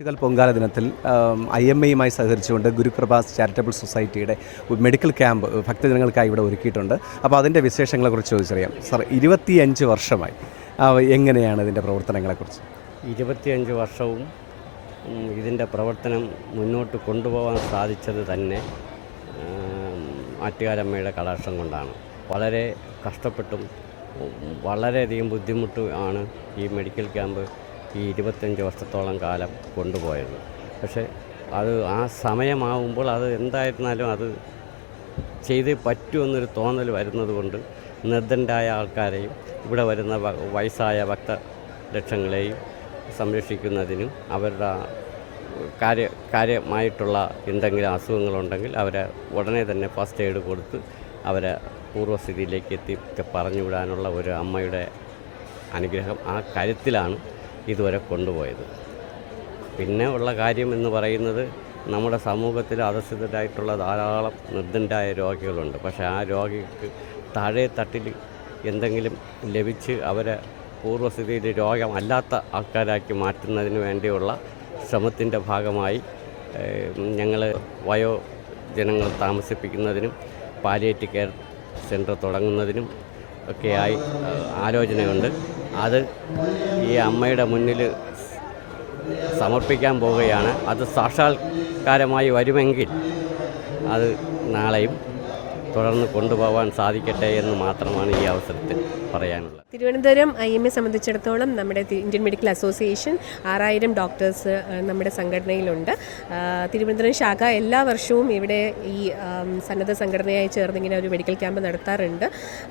Digital Pongala ദിനത്തിൽ IMAയുമായി സഹകരിച്ചുകൊണ്ട് ഗുരുപ്രഭാസ് charitable സൊസൈറ്റിയുടെ medical camp ഭക്തജനങ്ങൾക്കായി ഇവിടെ ഒരുക്കിയിട്ടുണ്ട്. അപ്പോൾ അതിൻ്റെ വിശേഷങ്ങളെക്കുറിച്ച് ചോദിച്ചറിയാം. സാർ, 25 വർഷമായി എങ്ങനെയാണ് ഇതിൻ്റെ പ്രവർത്തനങ്ങളെക്കുറിച്ച്? 25 വർഷവും ഇതിൻ്റെ പ്രവർത്തനം മുന്നോട്ട് കൊണ്ടുപോകാൻ സാധിച്ചത് തന്നെ ആറ്റുകാലമ്മയുടെ കടാക്ഷം കൊണ്ടാണ്. വളരെ കഷ്ടപ്പെട്ടും വളരെയധികം ബുദ്ധിമുട്ട് ആണ് ഈ മെഡിക്കൽ ക്യാമ്പ് ഈ 25 വർഷത്തോളം കാലം കൊണ്ടുപോയത്. പക്ഷേ അത് ആ സമയമാവുമ്പോൾ അത് എന്തായിരുന്നാലും അത് ചെയ്തേ പറ്റുമെന്നൊരു തോന്നൽ വരുന്നത് കൊണ്ട് നിർദ്ധനരായ ആൾക്കാരെയും ഇവിടെ വരുന്ന വയസ്സായ ഭക്തലക്ഷങ്ങളെയും സംരക്ഷിക്കുന്നതിനും അവരുടെ കാര്യമായിട്ടുള്ള എന്തെങ്കിലും അസുഖങ്ങളുണ്ടെങ്കിൽ അവരെ ഉടനെ തന്നെ ഫസ്റ്റ് എയ്ഡ് കൊടുത്ത് അവരെ പൂർവ്വസ്ഥിതിയിലേക്ക് പറഞ്ഞുവിടാനുള്ള ഒരു അമ്മയുടെ അനുഗ്രഹം ആ കാര്യത്തിലാണ് ഇതുവരെ കൊണ്ടുപോയത്. പിന്നെ ഉള്ള കാര്യം എന്ന് പറയുന്നത്, നമ്മുടെ സമൂഹത്തിൽ അധസ്ഥിതരായിട്ടുള്ള ധാരാളം നിർദ്ധനരായ രോഗികളുണ്ട്. പക്ഷേ ആ രോഗിക്ക് താഴെ തട്ടിൽ എന്തെങ്കിലും ലഭിച്ച് അവരെ പൂർവ്വസ്ഥിതിയിൽ രോഗമല്ലാത്ത ആൾക്കാരാക്കി മാറ്റുന്നതിന് വേണ്ടിയുള്ള ശ്രമത്തിൻ്റെ ഭാഗമായി ഞങ്ങൾ വയോജനങ്ങൾ താമസിപ്പിക്കുന്നതിനും പാലിയേറ്റീവ് കെയർ സെൻറ്റർ തുടങ്ങുന്നതിനും ഒക്കെയായി ആലോചനയുണ്ട്. അത് ഈ അമ്മയുടെ മുന്നിൽ സമർപ്പിക്കാൻ പോവുകയാണ്. അത് സാക്ഷാത്കാരമായി വരുമെങ്കിൽ അത് നാളെയും തുടർന്ന് കൊണ്ടുപോകാൻ സാധിക്കട്ടെ എന്ന് മാത്രമാണ് ഈ അവസരത്തിൽ പറയാനുള്ളത്. തിരുവനന്തപുരം IMA സംബന്ധിച്ചിടത്തോളം നമ്മുടെ ഇന്ത്യൻ മെഡിക്കൽ അസോസിയേഷൻ 6000 ഡോക്ടേഴ്സ് നമ്മുടെ സംഘടനയിലുണ്ട്. തിരുവനന്തപുരം ശാഖ എല്ലാ വർഷവും ഇവിടെ ഈ സന്നദ്ധ സംഘടനയായി ചേർന്ന് ഇങ്ങനെ ഒരു മെഡിക്കൽ ക്യാമ്പ് നടത്താറുണ്ട്.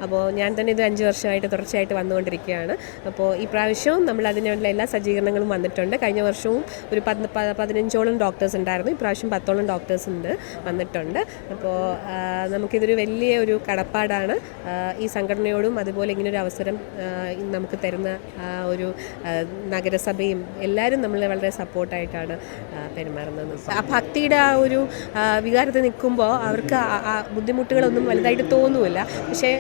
അപ്പോൾ ഞാൻ തന്നെ ഇത് 5 വർഷമായിട്ട് തുടർച്ചയായിട്ട് വന്നുകൊണ്ടിരിക്കുകയാണ്. അപ്പോൾ ഈ പ്രാവശ്യവും നമ്മൾ അതിനുള്ള എല്ലാ സജ്ജീകരണങ്ങളും വന്നിട്ടുണ്ട്. കഴിഞ്ഞ വർഷവും ഒരു 15ഓളം ഡോക്ടേഴ്സ് ഉണ്ടായിരുന്നു. ഇപ്രാവശ്യം 10ഓളം ഡോക്ടേഴ്സ് വന്നിട്ടുണ്ട്. അപ്പോൾ നമുക്കിതൊരു വലിയ ഒരു കടപ്പാടാണ് ഈ സംഘടനയോടും. അതുപോലെ ഇങ്ങനൊരു അവസരം നമുക്ക് തരുന്ന ഒരു നഗരസഭയും എല്ലാവരും നമ്മളെ വളരെ സപ്പോർട്ടായിട്ടാണ് പെരുമാറുന്നത്. ആ ഭക്തിയുടെ ആ ഒരു വികാരത്തിൽ നിൽക്കുമ്പോൾ അവർക്ക് ബുദ്ധിമുട്ടുകളൊന്നും വലുതായിട്ട് തോന്നുമില്ല. പക്ഷേ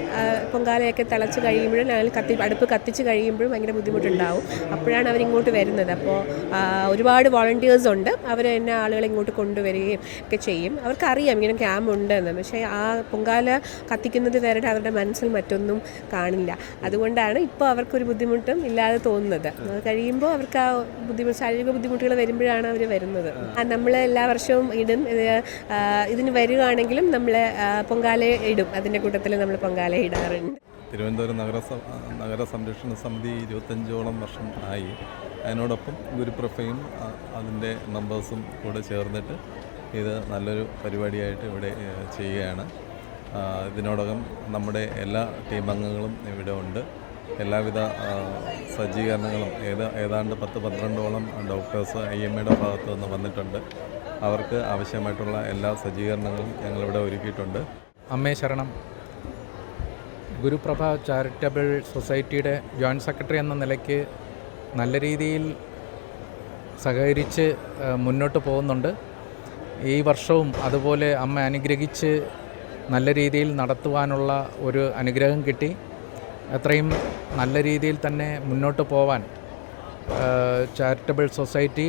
പൊങ്കാലയൊക്കെ തിളച്ച് കഴിയുമ്പോഴും അല്ലെങ്കിൽ അടുപ്പ് കത്തിച്ച് കഴിയുമ്പോഴും ഭയങ്കര ബുദ്ധിമുട്ടുണ്ടാവും. അപ്പോഴാണ് അവരിങ്ങോട്ട് വരുന്നത്. അപ്പോൾ ഒരുപാട് വോളണ്ടിയേഴ്സ് ഉണ്ട്. അവർ തന്നെ ആളുകളെ ഇങ്ങോട്ട് കൊണ്ടുവരികയും ഒക്കെ ചെയ്യും. അവർക്കറിയാം ഇങ്ങനെ ക്യാമ്പ് ഉണ്ടെന്ന്. പക്ഷേ ആ പൊങ്കാല കത്തിക്കുന്നത് വരെ അവരുടെ മനസ്സിൽ മറ്റൊന്നും കാണില്ല. അതുകൊണ്ടാണ് ഇപ്പോൾ അവർക്കൊരു ബുദ്ധിമുട്ടും ഇല്ലാതെ തോന്നുന്നത്. അത് കഴിയുമ്പോൾ അവർക്ക് ആ ശാരീരിക ബുദ്ധിമുട്ടുകൾ വരുമ്പോഴാണ് അവർ വരുന്നത്. നമ്മൾ എല്ലാ വർഷവും ഇടും. ഇതിന് വരികയാണെങ്കിലും നമ്മൾ പൊങ്കാല ഇടും. അതിൻ്റെ കൂട്ടത്തിൽ നമ്മൾ പൊങ്കാല ഇടാറുണ്ട്. തിരുവനന്തപുരം നഗര സംരക്ഷണ സമിതി 25ഓളം വർഷം ആയി. അതിനോടൊപ്പം ഗുരുപ്രഭയും അതിൻ്റെ മെമ്പേഴ്സും കൂടെ ചേർന്നിട്ട് ഇത് നല്ലൊരു പരിപാടിയായിട്ട് ഇവിടെ ചെയ്യുകയാണ്. ഇതിനോടകം നമ്മുടെ എല്ലാ ടീം അംഗങ്ങളും ഇവിടെ ഉണ്ട്. എല്ലാവിധ സജ്ജീകരണങ്ങളും ഏതാണ്ട് 10-12ഓളം ഡോക്ടേഴ്സ് IMAയുടെ ഭാഗത്തു നിന്ന് വന്നിട്ടുണ്ട്. അവർക്ക് ആവശ്യമായിട്ടുള്ള എല്ലാ സജ്ജീകരണങ്ങളും ഞങ്ങളിവിടെ ഒരുക്കിയിട്ടുണ്ട്. അമ്മേ ശരണം. ഗുരുപ്രഭ ചാരിറ്റബിൾ സൊസൈറ്റിയുടെ ജോയിൻറ്റ് സെക്രട്ടറി എന്ന നിലയ്ക്ക് നല്ല രീതിയിൽ സഹകരിച്ച് മുന്നോട്ട് പോകുന്നുണ്ട്. ഈ വർഷവും അതുപോലെ അമ്മ അനുഗ്രഹിച്ച് നല്ല രീതിയിൽ നടത്തുവാനുള്ള ഒരു അനുഗ്രഹം കിട്ടി. അത്രയും നല്ല രീതിയിൽ തന്നെ മുന്നോട്ട് പോവാൻ ചാരിറ്റബിൾ സൊസൈറ്റി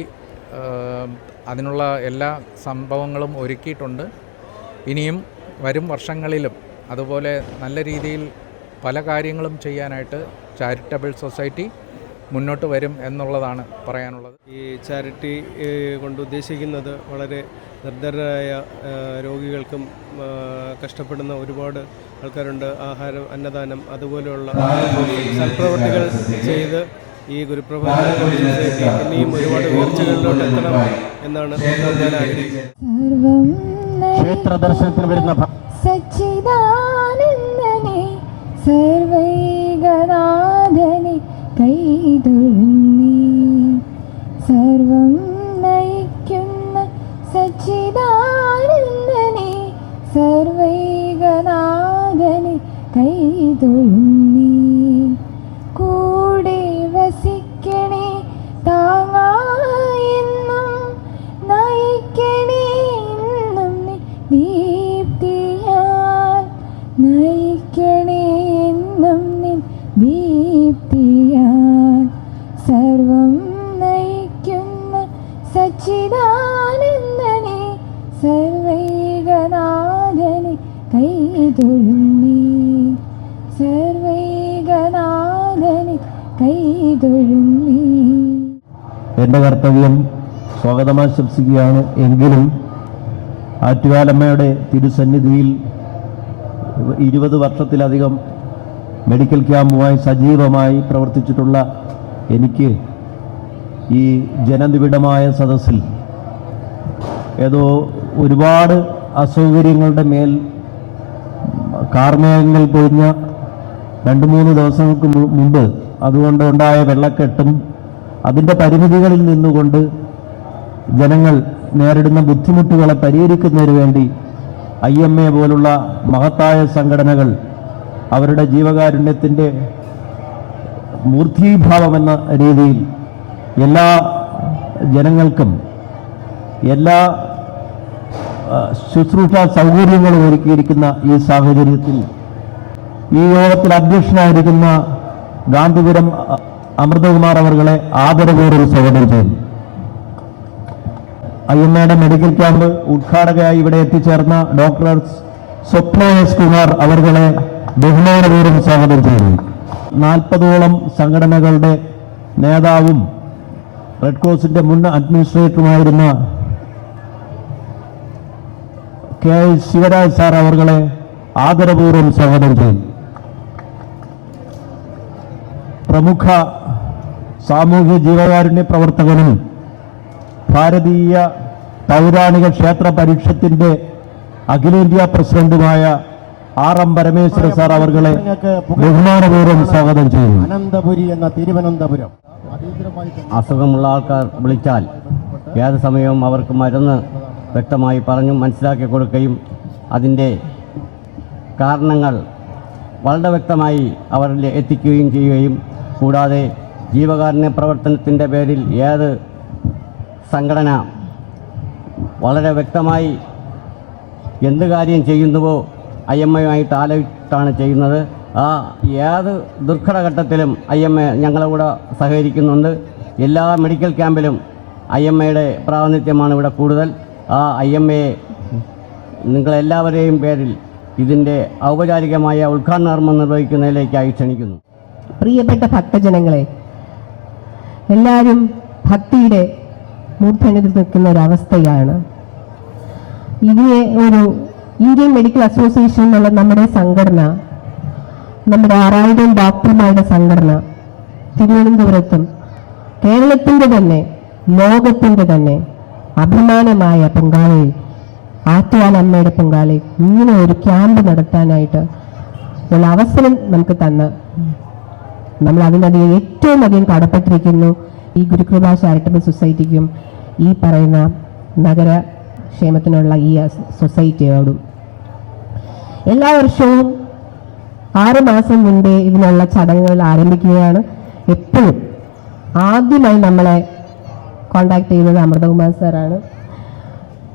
അതിനുള്ള എല്ലാ സംഭവങ്ങളും ഒരുക്കിയിട്ടുണ്ട്. ഇനിയും വരും വർഷങ്ങളിലും അതുപോലെ നല്ല രീതിയിൽ പല കാര്യങ്ങളും ചെയ്യാനായിട്ട് ചാരിറ്റബിൾ സൊസൈറ്റി മുന്നോട്ട് വരും എന്നുള്ളതാണ് പറയാനുള്ളത്. ഈ ചാരിറ്റി കൊണ്ട് ഉദ്ദേശിക്കുന്നത് വളരെ നിർദ്ധരായ രോഗികൾക്കും കഷ്ടപ്പെടുന്ന ഒരുപാട് ആൾക്കാരുണ്ട്. ആഹാരം, അന്നദാനം, അതുപോലെയുള്ള സൽപ്രവർത്തികൾ ചെയ്ത് ഈ ഗുരുപ്രഭ സൊസൈറ്റി ഇനിയും ഒരുപാട് ഉയർച്ചകളിലോട്ട് എത്തണം എന്നാണ് ഞാൻ ആഗ്രഹിക്കുന്നത്. ക്ഷേത്ര ദർശനത്തിന് വരുന്ന സച്ചിദാനന്ദനെ സർവൈകനാഥനെ കൈതൊഴുന്നീ സർവം നയിക്കുന്ന സച്ചിദാനന്ദനെ സർവൈകനാഥനെ കൈതൊഴുന്നീ കൂടെ വസിക്കണേ താങ്ങായെന്നും നയിക്കണേ എന്നും ദീപ്തിയാൽ നയിക്കണേ എന്നും കൈതൊഴുന്നീ സർവൈകനാഥനെ കൈതൊഴുന്നീ. എൻ്റെ കർത്തവ്യം സ്വാഗതമാശംസിക്കുകയാണ്. എങ്കിലും ആറ്റുകാലമ്മയുടെ തിരുസന്നിധിയിൽ 20 വർഷത്തിലധികം മെഡിക്കൽ ക്യാമ്പുമായി സജീവമായി പ്രവർത്തിച്ചിട്ടുള്ള എനിക്ക് ഈ ജനനിബിഡമായ സദസ്സിൽ ഏതോ ഒരുപാട് അസൗകര്യങ്ങളുടെ മേൽ കാർമേഘങ്ങൾ പൊഴിഞ്ഞ 2-3 ദിവസങ്ങൾക്ക് മുമ്പ് അതുകൊണ്ട് ഉണ്ടായ വെള്ളക്കെട്ടും അതിൻ്റെ പരിമിതികളിൽ നിന്നുകൊണ്ട് ജനങ്ങൾ നേരിടുന്ന ബുദ്ധിമുട്ടുകളെ പരിഹരിക്കുന്നതിന് വേണ്ടി IMA പോലുള്ള മഹത്തായ സംഘടനകൾ അവരുടെ ജീവകാരുണ്യത്തിൻ്റെ മൂർത്തീഭാവമെന്ന രീതിയിൽ എല്ലാ ജനങ്ങൾക്കും എല്ലാ ശുശ്രൂഷ സൗകര്യങ്ങളും ഒരുക്കിയിരിക്കുന്ന ഈ സാഹചര്യത്തിൽ ഈ യോഗത്തിൽ അധ്യക്ഷനായിരിക്കുന്ന ഗാന്ധിപുരം അമൃതകുമാർ അവർകളെ ആദരപൂർവ്വം സ്വാഗതം ചെയ്യുന്നു. IMAയുടെ മെഡിക്കൽ ക്യാമ്പ് ഉദ്ഘാടകയായി ഇവിടെ എത്തിച്ചേർന്ന ഡോക്ടർ സ്വപ്ന എസ് കുമാർ അവർകളെ ബഹുമാനപൂർവ്വം സ്വാഗതം ചെയ്യുന്നു. 40ഓളം സംഘടനകളുടെ നേതാവും റെഡ് ക്രോസിന്റെ മുൻ അഡ്മിനിസ്ട്രേറ്ററുമായിരുന്ന കെ ശിവരാജ് സാർ അവർകളെ ആദരപൂർവ്വം സ്വാഗതം ചെയ്യുന്നു. പ്രമുഖ സാമൂഹ്യ ജീവകാരുണ്യ പ്രവർത്തകനും ഭാരതീയ പൗരാണിക ക്ഷേത്ര പരിഷത്തിന്റെ അഖിലേന്ത്യാ പ്രസിഡന്റുമായ RM പരമേശ്വര സാർ അവർകളെ ബഹുമാനപൂർവ്വം സ്വാഗതം ചെയ്യുന്നു. അനന്തപുരി എന്ന തിരുവനന്തപുരം അസുഖമുള്ള ആൾക്കാർ വിളിച്ചാൽ ഏത് സമയവും അവർക്ക് മരുന്ന് വ്യക്തമായി പറഞ്ഞു മനസ്സിലാക്കി കൊടുക്കുകയും അതിൻ്റെ കാരണങ്ങൾ വളരെ വ്യക്തമായി അവരിൽ എത്തിക്കുകയും ചെയ്യുകയും കൂടാതെ ജീവകാരുണ്യ പ്രവർത്തനത്തിൻ്റെ പേരിൽ ഏത് സംഘടന വളരെ വ്യക്തമായി എന്ത് കാര്യം ചെയ്യുന്നുവോ IMAയുമായിട്ട് ആലോചിച്ചാണ് ചെയ്യുന്നത്. ആ ഏത് ദുർഘടഘട്ടത്തിലും IMA ഞങ്ങളുടെ കൂടെ സഹകരിക്കുന്നുണ്ട്. എല്ലാ മെഡിക്കൽ ക്യാമ്പിലും IMAയുടെ പ്രാതിനിധ്യമാണ് ഇവിടെ കൂടുതൽ. ആ IMA നിങ്ങളെല്ലാവരെയും പേരിൽ ഇതിൻ്റെ ഔപചാരികമായ ഉദ്ഘാടന കർമ്മം നിർവഹിക്കുന്നതിലേക്കായി ക്ഷണിക്കുന്നു. പ്രിയപ്പെട്ട ഭക്തജനങ്ങളെ, എല്ലാവരും ഭക്തിയുടെ മൂർധന്യത്തിൽ നിൽക്കുന്ന ഒരവസ്ഥയാണ്. ഇതിനെ ഒരു ഇന്ത്യൻ മെഡിക്കൽ അസോസിയേഷൻ എന്നുള്ള നമ്മുടെ സംഘടന, നമ്മുടെ 6000 ഡോക്ടർമാരുടെ സംഘടന തിരുവനന്തപുരത്തും കേരളത്തിൻ്റെ തന്നെ ലോകത്തിൻ്റെ തന്നെ അഭിമാനമായ പൊങ്കാലയിൽ ആറ്റുകാലമ്മയുടെ പൊങ്കാലയിൽ ഇങ്ങനെ ഒരു ക്യാമ്പ് നടത്താനായിട്ട് ഉള്ള അവസരം നമുക്ക് തന്ന് നമ്മൾ അതിനധികം ഏറ്റവും അധികം കടപ്പെട്ടിരിക്കുന്നു ഈ ഗുരുകൃപ ചാരിറ്റബിൾ സൊസൈറ്റിക്കും ഈ പറയുന്ന നഗരക്ഷേമത്തിനുള്ള ഈ സൊസൈറ്റിയോടും. എല്ലാ വർഷവും 6 മാസം മുൻപേ ഇതിനുള്ള ചടങ്ങുകൾ ആരംഭിക്കുകയാണ്. എപ്പോഴും ആദ്യമായി നമ്മളെ കോണ്ടാക്ട് ചെയ്യുന്നത് അമൃതകുമാർ സാറാണ്.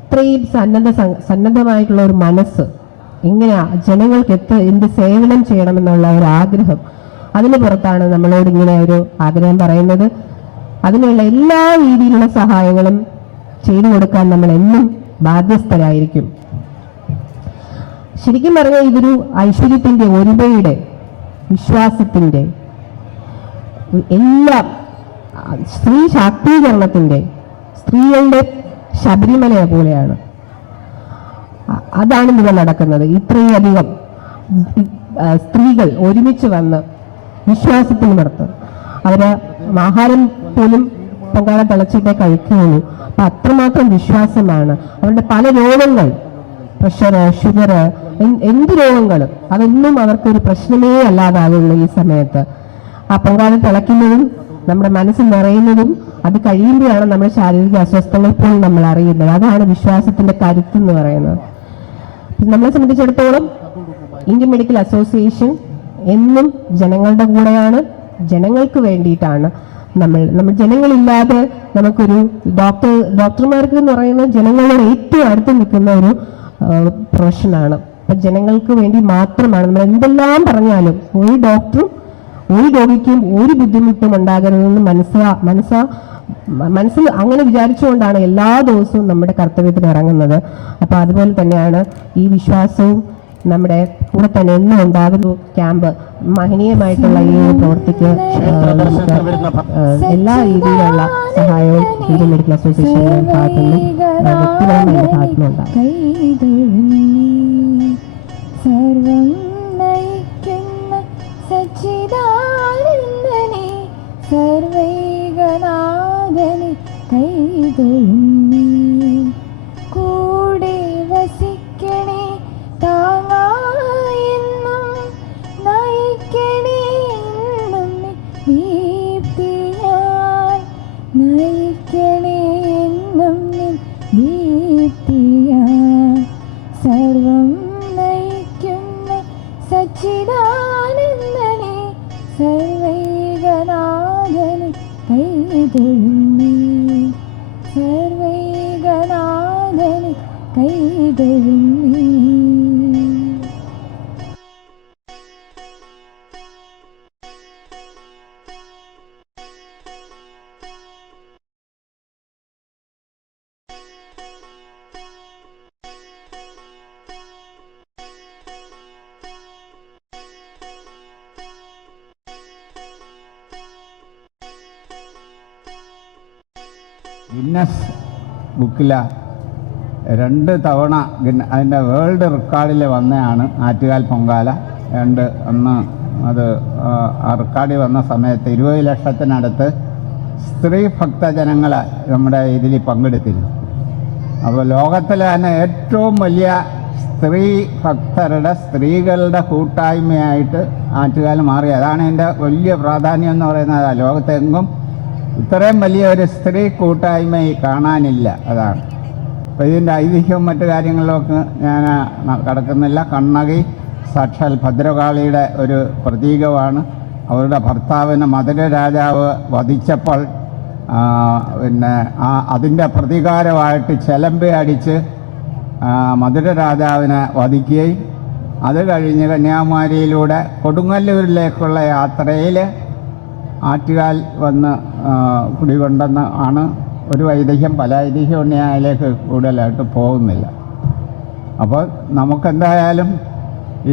ഇത്രയും സന്നദ്ധമായിട്ടുള്ള ഒരു മനസ്സ്, എങ്ങനെയാ ജനങ്ങൾക്ക് എന്ത് സേവനം ചെയ്യണമെന്നുള്ള ഒരു ആഗ്രഹം, അതിന് പുറത്താണ് നമ്മളോട് ഇങ്ങനെ ഒരു ആഗ്രഹം പറയുന്നത്. അതിനുള്ള എല്ലാ രീതിയിലുള്ള സഹായങ്ങളും ചെയ്തു കൊടുക്കാൻ നമ്മൾ എന്നും ബാധ്യസ്ഥരായിരിക്കും. ശരിക്കും പറഞ്ഞാൽ ഇതൊരു ഐശ്വര്യത്തിൻ്റെ, ഒരുമയുടെ, വിശ്വാസത്തിൻ്റെ, എല്ലാം സ്ത്രീ ശാക്തീകരണത്തിൻ്റെ, സ്ത്രീകളുടെ ശബരിമല പോലെയാണ്. അതാണ് ഇവിടെ നടക്കുന്നത്. ഇത്രയധികം സ്ത്രീകൾ ഒരുമിച്ച് വന്ന് വിശ്വാസത്തിൽ നടത്തും. അവർ ആഹാരം പോലും പൊങ്കാല തിളച്ചിട്ടേ കഴിക്കുകയുള്ളൂ. അപ്പം അത്രമാത്രം വിശ്വാസമാണ്. അവരുടെ പല രോഗങ്ങൾ, പ്രഷർ, ഷുഗർ, എന്ത് രോഗങ്ങളും അതൊന്നും അവർക്കൊരു പ്രശ്നമേ അല്ലാതാകുള്ളൂ. ഈ സമയത്ത് ആ പൊങ്കാല തിളയ്ക്കുന്നതും നമ്മുടെ മനസ്സ് നിറയുന്നതും അത് കഴിയുമ്പോഴാണ് നമ്മുടെ ശാരീരിക അസ്വസ്ഥതകൾ പോലും നമ്മൾ അറിയുന്നത്. അതാണ് വിശ്വാസത്തിന്റെ കരുത്ത് എന്ന് പറയുന്നത്. നമ്മളെ സംബന്ധിച്ചിടത്തോളം ഇന്ത്യൻ മെഡിക്കൽ അസോസിയേഷൻ എന്നും ജനങ്ങളുടെ കൂടെയാണ്, ജനങ്ങൾക്ക് വേണ്ടിയിട്ടാണ്. നമ്മൾ ജനങ്ങളില്ലാതെ നമുക്കൊരു ഡോക്ടർമാർക്ക് എന്ന് പറയുന്നത് ജനങ്ങളോട് ഏറ്റവും അടുത്ത് നിൽക്കുന്ന ഒരു പ്രൊഫഷനാണ്. അപ്പം ജനങ്ങൾക്ക് വേണ്ടി മാത്രമാണ് നമ്മൾ എന്തെല്ലാം പറഞ്ഞാലും ഒരു ഡോക്ടറും ഒരു രോഗിക്കും ഒരു ബുദ്ധിമുട്ടും ഉണ്ടാകരുതെന്ന് മനസ്സിൽ അങ്ങനെ വിചാരിച്ചുകൊണ്ടാണ് എല്ലാ ദിവസവും നമ്മുടെ കർത്തവ്യത്തിന് ഇറങ്ങുന്നത്. അപ്പോൾ അതുപോലെ തന്നെയാണ് ഈ വിശ്വാസവും നമ്മുടെ കൂടെ തന്നെ എന്നും ഉണ്ടാകുന്ന ക്യാമ്പ് മഹനീയമായിട്ടുള്ള ഈ ഒരു പ്രവൃത്തിക്ക് എല്ലാ രീതിയിലുള്ള സഹായവും ഇന്ത്യൻ മെഡിക്കൽ അസോസിയേഷന്റെ ഭാഗത്തുനിന്നും വ്യക്തിപരമായ ഭാഗത്തുനിന്നുണ്ടാകും. സർവം നയിക്കുന്ന സച്ചിദാനന്ദനെ സർവൈകനാഥനെ കൈതൊഴുന്നീ. കൂടെ വസിക്കണേ താങ്ങായെന്നും നയിക്കണേ എന്നും ദീപ്തിയാൽ നയിക്കണേ എന്നും ദീപ്തിയാൽ സർവം നയിക്കുന്ന സച്ചിദാനന്ദനെ സർവൈകനാഥനെ കൈതൊഴുന്നീ. സർവൈകനാഥനെ കൈതൊഴുന്നീ. ഗിന്നസ് ബുക്കിൽ 2 തവണ അതിൻ്റെ വേൾഡ് റെക്കോർഡിൽ വന്നതാണ് ആറ്റുകാൽ പൊങ്കാല. അന്ന് അത് ആ റെക്കോർഡിൽ വന്ന സമയത്ത് 20 ലക്ഷത്തിനടുത്ത് സ്ത്രീ ഭക്തജനങ്ങൾ നമ്മുടെ ഇതിൽ പങ്കെടുത്തിരുന്നു. അപ്പോൾ ലോകത്തിലെ തന്നെ ഏറ്റവും വലിയ സ്ത്രീ ഭക്തരുടെ സ്ത്രീകളുടെ കൂട്ടായ്മയായിട്ട് ആറ്റുകാൽ മാറി. അതാണ് എൻ്റെ വലിയ പ്രാധാന്യം എന്ന് പറയുന്നത്. ലോകത്തെങ്ങും ഇത്രയും വലിയ ഒരു സ്ത്രീ കൂട്ടായ്മ കാണാനില്ല. അതാണ്. അപ്പോൾ ഇതിൻ്റെ ഐതിഹ്യവും മറ്റു കാര്യങ്ങളിലൊക്കെ ഞാൻ കടക്കുന്നില്ല. കണ്ണകി സാക്ഷാൽ ഭദ്രകാളിയുടെ ഒരു പ്രതീകമാണ്. അവരുടെ ഭർത്താവിനെ മധുര രാജാവ് വധിച്ചപ്പോൾ അതിൻ്റെ പ്രതികാരമായിട്ട് ചെലമ്പ് അടിച്ച് മധുര രാജാവിനെ വധിക്കുകയും അത് കഴിഞ്ഞ് കന്യാകുമാരിയിലൂടെ കൊടുങ്ങല്ലൂരിലേക്കുള്ള യാത്രയിൽ ആറ്റുകാൽ വന്ന് കുടികൊണ്ടെന്ന് ആണ് ഒരു ഐതിഹ്യം. പല ഐതിഹ്യം ഞാൻ അതിലേക്ക് കൂടുതലായിട്ട് പോകുന്നില്ല. അപ്പോൾ നമുക്കെന്തായാലും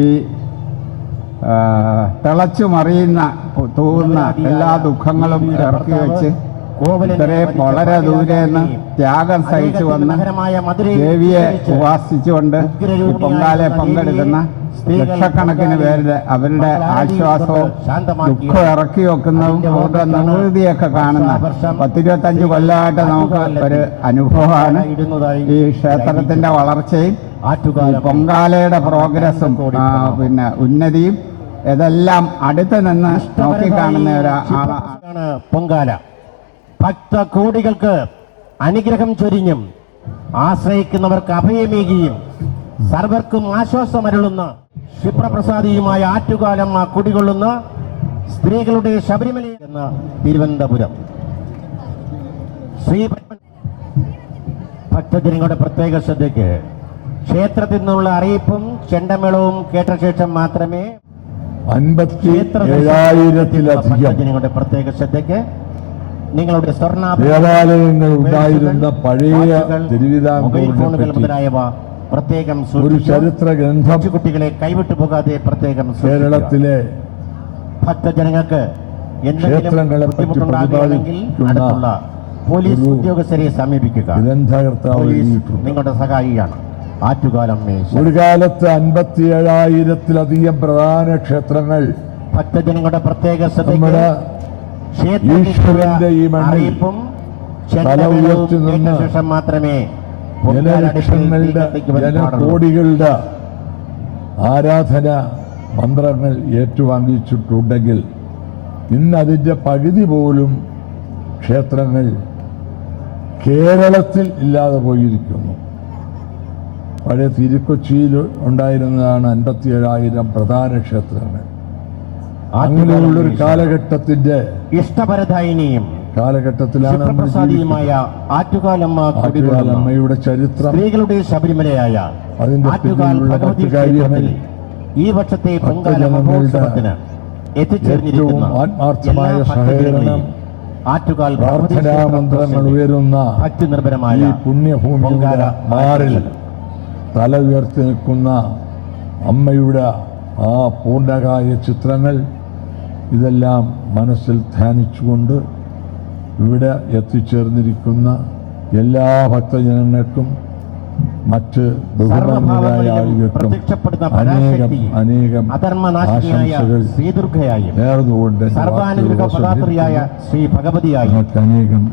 ഈ തിളച്ചു മറിയുന്ന തൂവുന്ന എല്ലാ ദുഃഖങ്ങളും ഇറക്കി വെച്ച് ഇത്രയും വളരെ ദൂരെ നിന്ന് ത്യാഗം സഹിച്ചു വന്ന് ദേവിയെ ഉപാസിച്ചുകൊണ്ട് ഈ പൊങ്കാലയെ പങ്കെടുക്കുന്ന ലക്ഷക്കണക്കിന് പേരുടെ അവരുടെ ആശ്വാസവും ദുഃഖം ഇറക്കി വെക്കുന്നതും അവരുടെ നിർവൃതിയൊക്കെ കാണുന്ന 10-25 കൊല്ലമായിട്ട് നമുക്ക് ഒരു അനുഭവമാണ്. ഈ ക്ഷേത്രത്തിൻ്റെ വളർച്ചയും പൊങ്കാലയുടെ പ്രോഗ്രസും ഉന്നതിയും ഇതെല്ലാം അടുത്ത് നിന്ന് നോക്കിക്കാണുന്ന ഒരാളാണ് പൊങ്കാല. ഭക്തകോടികൾക്ക് അനുഗ്രഹം ചൊരിഞ്ഞും ആശ്രയിക്കുന്നവർക്ക് അഭയമേകിയും സർവർക്കും ആശ്വാസമരുളുന്ന ക്ഷിപ്രപ്രസാദിയുമായ ആറ്റുകാലമ്മ കുടികൊള്ളുന്ന സ്ത്രീകളുടെ ശബരിമല എന്ന തിരുവനന്തപുരം. ശ്രീ ഭക്തജനങ്ങളുടെ പ്രത്യേക ശ്രദ്ധയ്ക്ക് ക്ഷേത്രത്തിൽ നിന്നുള്ള അറിയിപ്പും ചെണ്ടമേളവും കേട്ട ശേഷം മാത്രമേ 57,000-ലധികം ഭക്തജനങ്ങളുടെ പ്രത്യേക ശ്രദ്ധയ്ക്ക് നിങ്ങളുടെ ദേവാലയങ്ങൾ ഉണ്ടായിരുന്ന പഴയ തിരുവിതാംകൂറിനെ പ്രത്യേകം ഒരു ചരിത്ര ഗ്രന്ഥം കുട്ടികളെ കൈവിട്ടു പോകാതെ പ്രത്യേകം കേരളത്തിലെ ഭക്തജനങ്ങൾക്ക് എന്തെങ്കിലും ബുദ്ധിമുട്ടുണ്ടാകുകയാണെങ്കിൽ അടുത്തുള്ള പോലീസ് ഉദ്യോഗസ്ഥരെ സമീപിക്കുക. നിങ്ങളുടെ സഹായിയാണ് ആറ്റുകാലമ്മേ. ഒരു കാലത്ത് 57,000-ലധികം പ്രധാന ക്ഷേത്രങ്ങൾ ഭക്തജനങ്ങളുടെ പ്രത്യേക ഈശ്വരന്റെ ഈ മണ്ണിൽ തല ഉയർത്തി നിന്ന് ശേഷം മാത്രമേ ജനലക്ഷങ്ങളുടെ ജനകോടികളുടെ ആരാധന മന്ത്രങ്ങൾ ഏറ്റുവാങ്ങിച്ചിട്ടുണ്ടെങ്കിൽ ഇന്ന് അതിൻ്റെ പകുതി പോലും ക്ഷേത്രങ്ങൾ കേരളത്തിൽ ഇല്ലാതെ പോയിരിക്കുന്നു. പഴയ തിരുക്കൊച്ചിയിൽ ഉണ്ടായിരുന്നതാണ് 57,000 പ്രധാന ക്ഷേത്രങ്ങൾ. അങ്ങനെയുള്ളൊരു കാലഘട്ടത്തിന്റെ ഇഷ്ടപരദായിനിയും കാലഘട്ടത്തിലാണ് ആറ്റുകാലമ്മയുടെ ചരിത്രം. സ്ത്രീകളുടെ ശബരിമലയായ അതിന്റെ പിന്നിലുള്ള മറ്റു കാര്യങ്ങൾ ഈ വർഷത്തെ പൊങ്കാല മഹോത്സവത്തിന് എത്തിച്ചേർന്നിരിക്കുന്ന ആത്മാർത്ഥമായ സഹകരണം, ആറ്റുകാൽ പ്രാർത്ഥനാമന്ത്രങ്ങൾ ഉയരുന്ന ഭക്തിനിർഭരമായ ഈ പുണ്യഭൂമിയുടെ മാറിൽ തല ഉയർത്തി നിൽക്കുന്ന അമ്മയുടെ ആ പൂർണ്ണകായ ചിത്രങ്ങൾ ഇതെല്ലാം മനസ്സിൽ ധ്യാനിച്ചുകൊണ്ട് ഇവിടെ എത്തിച്ചേർന്നിരിക്കുന്ന എല്ലാ ഭക്തജനങ്ങൾക്കും മറ്റ് ബഹുമാന്യരായ ആളുകൾക്കും അനേകം ആശംസകൾ നേർന്നുകൊണ്ട് സർവാനുഗ്രഹ പദാത്രിയായ ശ്രീ ഭഗവതിയായി അനേകം